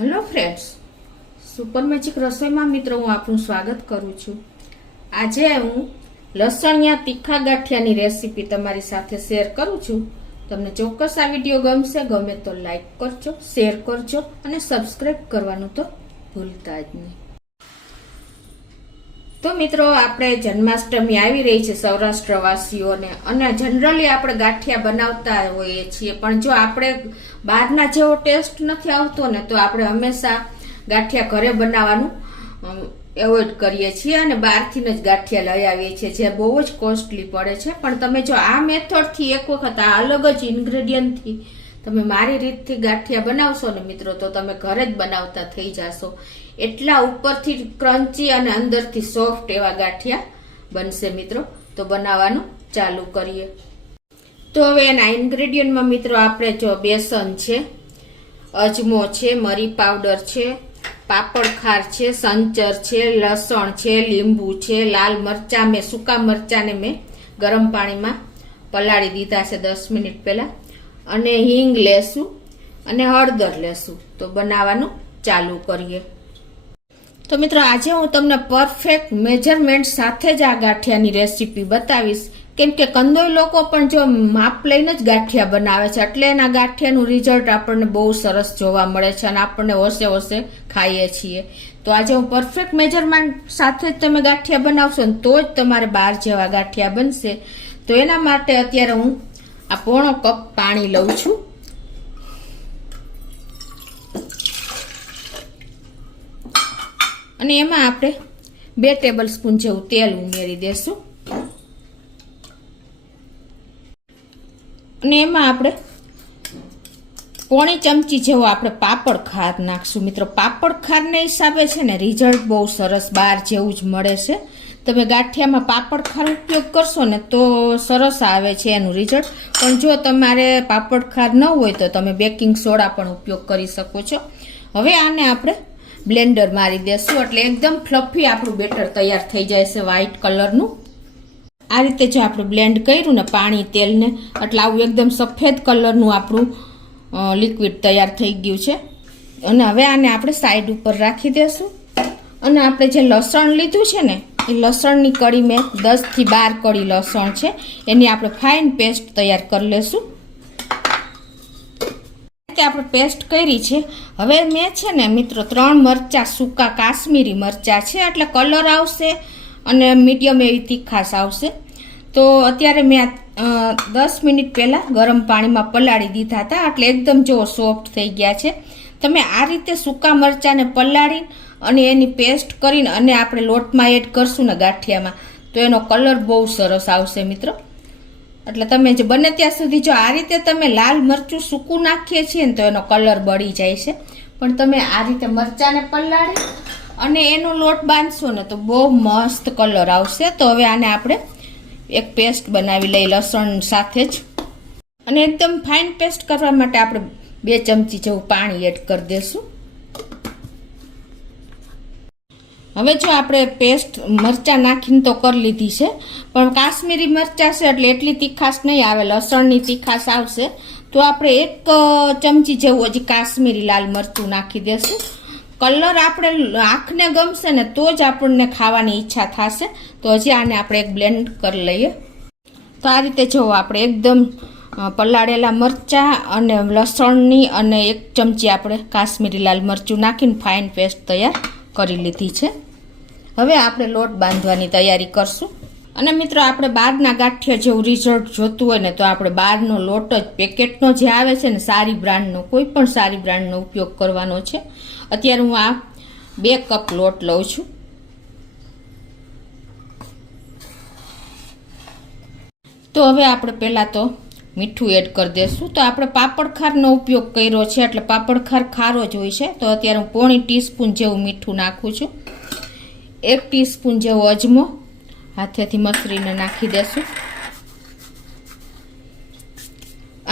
Hello friends, super magic રસોઈમાં મિત્રો હું આપનું સ્વાગત કરું છું। આજે હું લસણિયા તીખા ગાંઠિયાની રેસીપી તમારી સાથે શેર કરું છું। તમને ચોક્કસ આ વિડીયો ગમશે, ગમે તો લાઈક કરજો, શેર કરજો અને સબસ્ક્રાઇબ કરવાનું તો ભૂલતા જ નહીં। તો મિત્રો, આપણે જન્માષ્ટમી આવી રહી છે સૌરાષ્ટ્રવાસીઓને, અને જનરલી આપણે ગાંઠિયા બનાવતા હોઈએ છીએ, પણ જો આપણે બહારના જેવો ટેસ્ટ નથી આવતો ને, તો આપણે હંમેશા ગાંઠિયા ઘરે બનાવવાનું એવોઇડ કરીએ છીએ અને બહારથી જ ગાંઠિયા લઈ આવીએ છીએ, જે બહુ જ કોસ્ટલી પડે છે। પણ તમે જો આ મેથડથી એક વખત આ અલગ જ ઇન્ગ્રેડિયન્ટથી તમે મારી રીતથી ગાંઠિયા બનાવશો ને મિત્રો, તો તમે ઘરે જ બનાવતા થઈ જશો। એટલા ઉપરથી ક્રન્ચી અને અંદરથી સોફ્ટ એવા ગાંઠિયા બનશે મિત્રો। તો બનાવવાનું ચાલુ કરીએ। તો હવે એના ઇન્ગ્રેડિયન્ટમાં મિત્રો આપણે જો બેસન છે, અજમો છે, મરી પાવડર છે, પાપડ ખાર છે, સંચર છે, લસણ છે, લીંબુ છે, લાલ મરચા, મેં સૂકા મરચાને મેં ગરમ પાણીમાં પલાળી દીધા છે 10 મિનિટ પહેલા, અને હિંગ લેશું અને હળદર લેશું। તો બનાવવાનું ચાલુ કરીએ। તો મિત્રો, આજે હું તમને પરફેક્ટ મેજરમેન્ટ સાથે જ આ ગાંઠિયાની રેસીપી બતાવીશ, કેમ કે કંદોઈ લોકો પણ જો માપ લઈને જ ગાંઠિયા બનાવે છે, એટલે એના ગાંઠિયાનું રિઝલ્ટ આપણને બહુ સરસ જોવા મળે છે અને આપણને હોશે હોશે ખાઈએ છીએ। તો આજે હું પરફેક્ટ મેજરમેન્ટ સાથે જ તમે ગાંઠિયા બનાવશો ને તો જ તમારે બહાર જેવા ગાંઠિયા બનશે। તો એના માટે અત્યારે હું આ પોણો કપ પાણી લઉં છું, અને એમાં આપણે 2 ટેબલ સ્પૂન જેવું તેલ ઉમેરી દેશું, અને એમાં આપણે પોણી ચમચી જેવો આપણે પાપડ ખાર નાખશું। મિત્રો, પાપડ ખારના હિસાબે છે ને રિઝલ્ટ બહુ સરસ બહાર જેવું જ મળે છે। તમે ગાંઠિયામાં પાપડ ખાર ઉપયોગ કરશો ને તો સરસ આવે છે એનું રિઝલ્ટ, પણ જો તમારે પાપડ ખાર ન હોય તો તમે બેકિંગ સોડા પણ ઉપયોગ કરી શકો છો। હવે આને આપણે બ્લેન્ડર મારી દેશું, એટલે એકદમ ફ્લફી આપણું બેટર તૈયાર થઈ જાય છે વ્હાઈટ કલરનું। આ રીતે જો આપણે બ્લેન્ડ કર્યું ને પાણી તેલને, એટલે આવું એકદમ સફેદ કલરનું આપણું લિક્વિડ તૈયાર થઈ ગયું છે। અને હવે આને આપણે સાઈડ ઉપર રાખી દેશું, અને આપણે જે લસણ લીધું છે ને, એ લસણની કળી મેં 10 થી 12 કળી લસણ છે, એની આપણે ફાઇન પેસ્ટ તૈયાર કરી લેશું। આપણે પેસ્ટ કરી છે। હવે મેં છે ને મિત્રો 3 મરચા સૂકા કાશ્મીરી મરચા છે, એટલે કલર આવશે અને મીડિયમ એવી તીખાશ આવશે। તો અત્યારે મેં 10 મિનિટ પહેલા ગરમ પાણીમાં પલાળી દીધા હતા, એટલે એકદમ જો સોફ્ટ થઈ ગયા છે। તમે આ રીતે સૂકા મરચાને પલાળી અને એની પેસ્ટ કરીને અને આપણે લોટમાં એડ કરશું ને ગાંઠિયામાં, તો એનો કલર બહુ સરસ આવશે મિત્રો। એટલે તમે જે બને ત્યાં સુધી જો આ રીતે તમે લાલ મરચું સૂકું નાખીએ છીએ ને તો એનો કલર બળી જાય છે, પણ તમે આ રીતે મરચાને પલાળી અને એનો લોટ બાંધશો ને તો બહુ મસ્ત કલર આવશે। તો હવે આને આપણે એક પેસ્ટ બનાવી લઈ લસણ સાથે જ, અને એકદમ ફાઇન પેસ્ટ કરવા માટે આપણે 2 ચમચી જેવું પાણી એડ કરી દેશું। હવે જો આપણે પેસ્ટ મરચાં નાખીને તો કરી લીધી છે, પણ કાશ્મીરી મરચાં છે એટલે એટલી તીખાશ નહીં આવે, લસણની તીખાશ આવશે। તો આપણે 1 ચમચી જેવું હજી કાશ્મીરી લાલ મરચું નાખી દેશું। કલર આપણે આંખને ગમશે ને તો જ આપણને ખાવાની ઈચ્છા થશે। તો હજી આને આપણે એક બ્લેન્ડ કરી લઈએ। તો આ રીતે જો આપણે એકદમ પલાળેલા મરચાં અને લસણની અને 1 ચમચી આપણે કાશ્મીરી લાલ મરચું નાખીને ફાઇન પેસ્ટ તૈયાર કરી લીધી છે। હવે આપણે લોટ બાંધવાની તૈયારી કરશું, અને મિત્રો આપણે બહારના ગાંઠિયા જેવું રિઝલ્ટ જોતું હોય ને તો આપણે બહારનો લોટ જ પેકેટનો જે આવે છે ને, સારી બ્રાન્ડનો, કોઈ પણ સારી બ્રાન્ડનો ઉપયોગ કરવાનો છે। અત્યારે હું આ 2 કપ લોટ લઉં છું। તો હવે આપણે પહેલાં તો મીઠું એડ કરી દઈશું। તો આપણે પાપડ ખારનો ઉપયોગ કર્યો છે, એટલે પાપડ ખાર ખારો જ હોય છે। તો અત્યારે હું પોણી ટીસ્પૂન જેવું મીઠું નાખું છું, 1 ટીસ્પૂન જેવો અજમો હાથેથી મસળીને નાખી દેશું,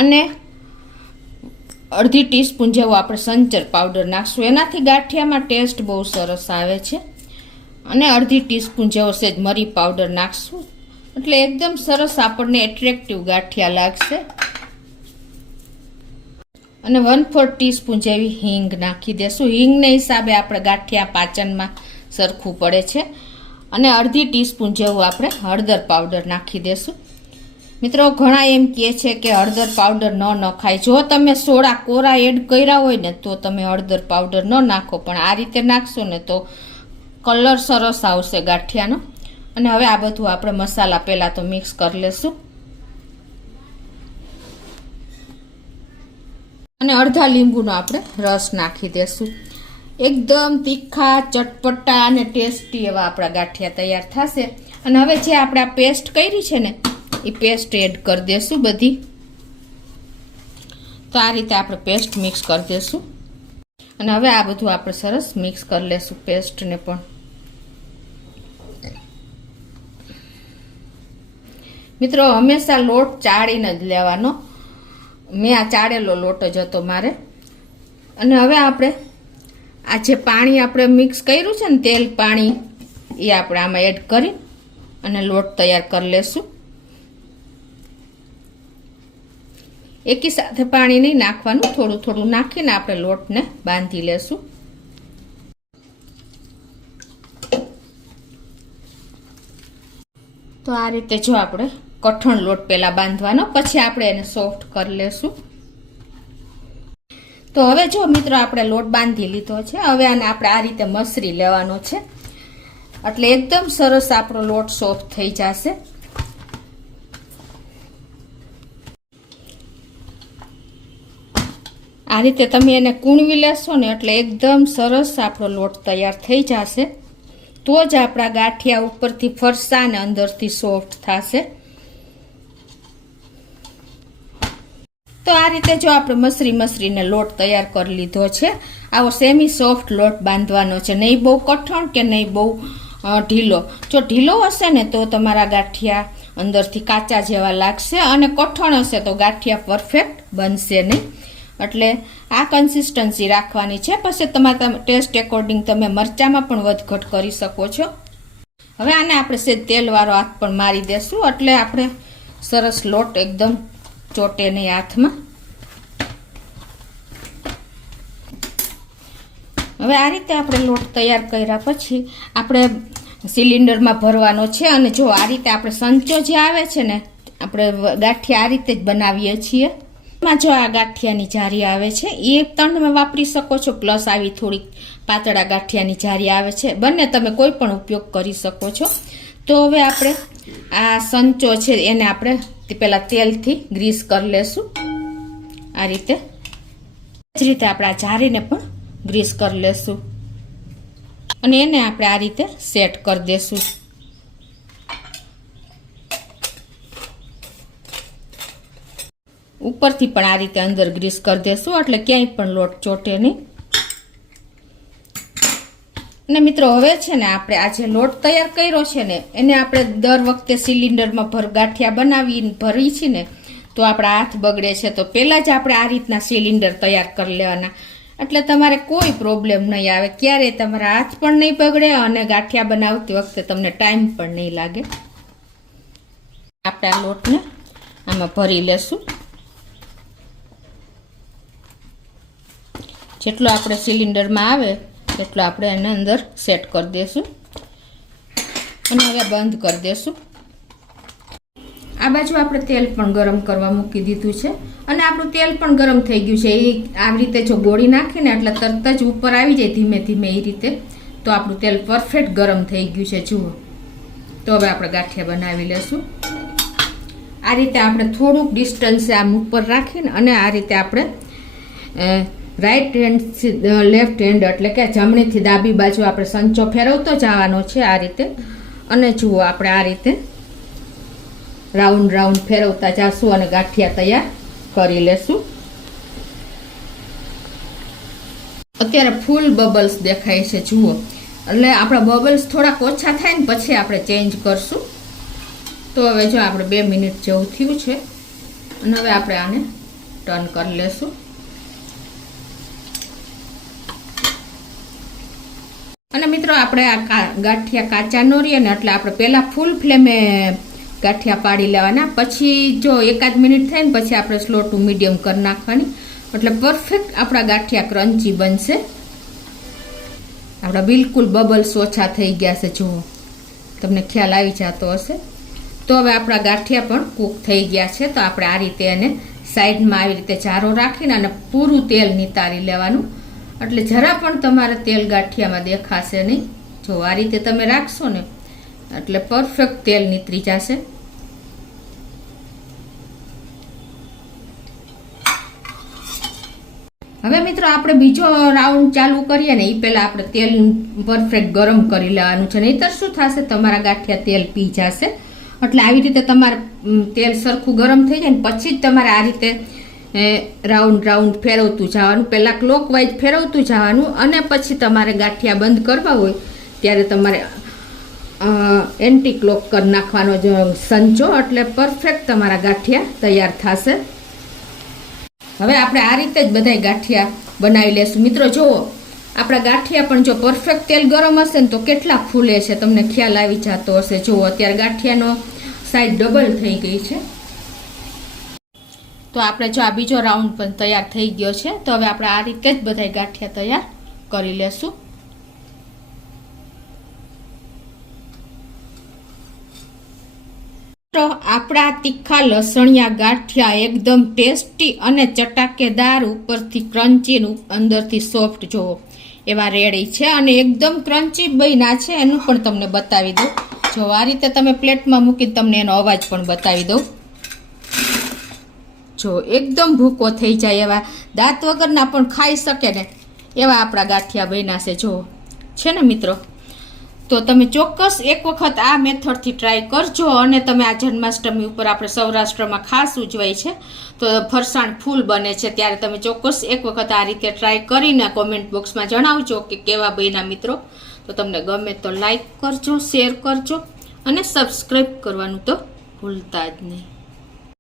અને 1/2 ટીસ્પૂન જેવો આપણે સંચર પાવડર નાખશું, એનાથી ગાંઠિયામાં ટેસ્ટ બહુ સરસ આવે છે। અને 1/2 ટીસ્પૂન જેવો સેજ મરી પાવડર નાખશું, એટલે એકદમ સરસ આપણને એટ્રેક્ટિવ ગાંઠિયા લાગશે। અને 1/4 ટીસ્પૂન જેવી હિંગ નાખી દેશું. હિંગને હિસાબે આપણે ગાંઠિયા પાચનમાં સરખું પડે છે. અને અડધી ટીસ્પૂન જેવું આપણે હળદર પાવડર નાખી દેશું. મિત્રો ઘણા એમ કહે છે કે હળદર પાવડર ન નખાય. જો તમે સોડા કોરા એડ કર્યા હોય ને તો તમે હળદર પાવડર ન નાખો, પણ આ રીતે નાખશો ને તો કલર સરસ આવશે ગાંઠિયાનો. અને હવે આ બધું આપણે મસાલા પહેલાં તો મિક્સ કરી લેશું. અને અડધા લીંબુનો આપણે રસ નાખી દેશું. એકદમ તીખા, ચટપટા અને ટેસ્ટી એવા આપણા ગાંઠિયા તૈયાર થશે. અને હવે જે આપણે આ પેસ્ટ કરી છે ને એ પેસ્ટ એડ કરી દેશું બધી. તો આ રીતે આપણે પેસ્ટ મિક્સ કરી દેશું. અને હવે આ બધું આપણે સરસ મિક્સ કરી લેશું પેસ્ટને પણ. મિત્રો હંમેશા લોટ ચાળીને જ લેવાનો. મેં આ ચાળેલો લોટ જ હતો મારે. અને હવે આપણે આ જે પાણી આપણે મિક્સ કર્યું છે ને તેલ પાણી, એ આપણે આમાં એડ કરી અને લોટ તૈયાર કરી લેશું. એકી સાથે પાણી નહીં નાખવાનું, થોડું થોડું નાખીને આપણે લોટને બાંધી લેશું. તો આ રીતે જો આપણે કઠણ લોટ પહેલા બાંધવાનો, પછી આપણે એને સોફ્ટ કરી લેશું. તો હવે જો મિત્રો આપણે લોટ બાંધી લીધો છે. હવે આને આપણે આ રીતે મસરી લેવાનો છે, એટલે એકદમ સરસ આપણો લોટ સોફ્ટ થઈ જશે. આ રીતે તમે એને કૂણવી લેશો ને એટલે એકદમ સરસ આપણો લોટ તૈયાર થઈ જશે. તો જ આપણા ગાંઠિયા ઉપરથી ફરસા અને અંદરથી સોફ્ટ થશે. તો આ રીતે જો આપણે મસરીને લોટ તૈયાર કરી લીધો છે. આવો સેમી સોફ્ટ લોટ બાંધવાનો છે, નહીં બહુ કઠણ કે નહીં બહુ ઢીલો. જો ઢીલો હશે ને તો તમારા ગાંઠિયા અંદરથી કાચા જેવા લાગશે, અને કઠણ હશે તો ગાંઠિયા પરફેક્ટ બનશે નહીં. એટલે આ કન્સિસ્ટન્સી રાખવાની છે. પછી તમારા ટેસ્ટ એકોર્ડિંગ તમે મરચામાં પણ વધઘટ કરી શકો છો. હવે આને આપણે સેજ તેલવાળો હાથ પણ મારી દેશું, એટલે આપણે સરસ લોટ એકદમ ચોટે નહીં હાથમાં. હવે આ રીતે આપણે લોટ તૈયાર કર્યા પછી આપણે સિલિન્ડરમાં ભરવાનો છે. અને જો આ રીતે આપણે સંચો જે આવે છે ને, આપણે ગાંઠિયા આ રીતે જ બનાવીએ છીએ. એમાં જો આ ગાંઠિયાની જારી આવે છે એ તમે વાપરી શકો છો, પ્લસ આવી થોડીક પાતળા ગાંઠિયાની જારી આવે છે, બંને તમે કોઈ પણ ઉપયોગ કરી શકો છો. તો હવે આપણે આ સંચો છે એને આપણે પહેલાં તેલથી ગ્રીસ કરી લેશું. આ રીતે જ રીતે આપણે આ જારીને પણ ગ્રીસ કરી લેશું, અને એને આપણે આ રીતે સેટ કરી દેશું. ઉપરથી પણ આ રીતે અંદર ગ્રીસ કરી દેશું, એટલે ક્યાંય પણ લોટ ચોટે નહીં. અને મિત્રો હવે છે ને આપણે આ જે લોટ તૈયાર કર્યો છે ને એને આપણે દર વખતે સિલિન્ડરમાં ગાંઠિયા બનાવીને ભરી છે ને તો આપણા હાથ બગડે છે. તો પહેલાં જ આપણે આ રીતના સિલિન્ડર તૈયાર કરી લેવાના, એટલે તમારે કોઈ પ્રોબ્લેમ નહીં આવે. ક્યારેય તમારા હાથ પણ નહીં બગડે અને ગાંઠિયા બનાવતી વખતે તમને ટાઈમ પણ નહીં લાગે. આપણે આ લોટને આમાં ભરી લેશું. જેટલો આપણે સિલિન્ડરમાં આવે એટલો આપણે એના અંદર સેટ કરી દઈશું, અને હવે બંધ કરી દઈશું. આ બાજુ આપણે તેલ પણ ગરમ કરવા મૂકી દીધું છે, અને આપણું તેલ પણ ગરમ થઈ ગયું છે. એ આવી રીતે જો ગોળી નાખીને એટલે તરત જ ઉપર આવી જાય ધીમે ધીમે એ રીતે. તો આપણું તેલ પરફેક્ટ ગરમ થઈ ગયું છે, જુઓ. તો હવે આપણે ગાંઠિયા બનાવી લેશું. આ રીતે આપણે થોડુંક ડિસ્ટન્સે આમ ઉપર રાખીને અને આ રીતે આપણે રાઈટ હેન્ડ લેફ્ટ હેન્ડ એટલે કે જમણીથી ડાબી બાજુ આપણે સંચો ફેરવતો જવાનો છે આ રીતે. અને જુઓ આપણે આ રીતે રાઉન્ડ રાઉન્ડ ફેરવતા જશું અને ગાંઠિયા તૈયાર કરી લેશું. અત્યારે ફૂલ બબલ્સ દેખાય છે, જુઓ. એટલે આપણા બબલ્સ થોડાક ઓછા થાય ને પછી આપણે ચેન્જ કરશું. તો હવે જો આપણે 2 મિનિટ જેવું થયું છે, અને હવે આપણે આને ટર્ન કરી લેશું. અને મિત્રો આપણે આ ગાંઠિયા કાચા ન રહીએ ને એટલે આપણે પહેલાં ફૂલ ફ્લેમે ગાંઠિયા પાડી લેવાના. પછી જો 1 મિનિટ થાય ને પછી આપણે સ્લો ટુ મીડિયમ કરી નાખવાની. એટલે પરફેક્ટ આપણા ગાંઠિયા ક્રન્ચી બનશે. આપણા બિલકુલ બબલ્સ ઓછા થઈ ગયા છે, જુઓ તમને ખ્યાલ આવી જતો હશે. તો હવે આપણા ગાંઠિયા પણ કૂક થઈ ગયા છે. તો આપણે આ રીતે એને સાઈડમાં આવી રીતે જારો રાખીને અને પૂરું તેલ નિતારી લેવાનું, એટલે જરા પણ તમારે તેલ ગાંઠિયામાં દેખાશે નહીં. જો આ રીતે તમે રાખશો ને એટલે પરફેક્ટ તેલ નીતરી જશે. હવે મિત્રો આપણે બીજો રાઉન્ડ ચાલુ કરીએ ને એ પહેલા આપણે તેલ પરફેક્ટ ગરમ કરી લેવાનું છે, નહીતર શું થશે તમારા ગાંઠિયા તેલ પી જશે. એટલે આવી રીતે તમારે તેલ સરખું ગરમ થઈ જાય ને પછી જ તમારે આ રીતે રાઉન્ડ ફેરવતું જવાનું. પહેલાં ક્લોકવાઇઝ ફેરવતું જવાનું અને પછી તમારે ગાંઠિયા બંધ કરવા હોય ત્યારે તમારે એન્ટી ક્લોક કરી નાખવાનો જો સંચો, એટલે પરફેક્ટ તમારા ગાંઠિયા તૈયાર થશે. હવે આપણે આ રીતે જ બધા ગાંઠિયા બનાવી લેશું. મિત્રો જુઓ આપણા ગાંઠિયા પણ જો પરફેક્ટ તેલ ગરમ હશે ને તો કેટલા ફૂલે છે તમને ખ્યાલ આવી જતો હશે. જુઓ અત્યારે ગાંઠિયાનો સાઈઝ ડબલ થઈ ગઈ છે. તો આપણે જો આ બીજો રાઉન્ડ પણ તૈયાર થઈ ગયો છે. તો હવે આપણે આ રીતે જ બધા ગાંઠિયા તૈયાર કરી લેશું. તો આપણા તીખા લસણિયા ગાંઠિયા એકદમ ટેસ્ટી અને ચટાકેદાર, ઉપરથી ક્રન્ચી અંદરથી સોફ્ટ જોવો એવા રેડી છે અને એકદમ ક્રન્ચી બન્યા છે. એનું પણ તમને બતાવી દઉં. જો આ રીતે તમે પ્લેટમાં મૂકીને તમને એનો અવાજ પણ બતાવી દઉં. જો એકદમ ભૂકો થઈ જાય એવા, દાંત વગરના પણ ખાઈ શકે ને એવા આપણા ગાંઠિયા બન્યા છે. જો છે ને મિત્રો, તો તમે ચોક્કસ એક વખત આ મેથડથી ટ્રાય કરજો. અને તમે આ જન્માષ્ટમી ઉપર આપણે સૌરાષ્ટ્રમાં ખાસ ઉજવાય છે તો ફરસાણ ફૂલ બને છે, ત્યારે તમે ચોક્કસ એક વખત આ રીતે ટ્રાય કરીને કોમેન્ટ બોક્સમાં જણાવજો કે કેવા બન્યા મિત્રો. તો તમને ગમે તો લાઈક કરજો, શેર કરજો અને સબસ્ક્રાઈબ કરવાનું તો ભૂલતા જ નહીં.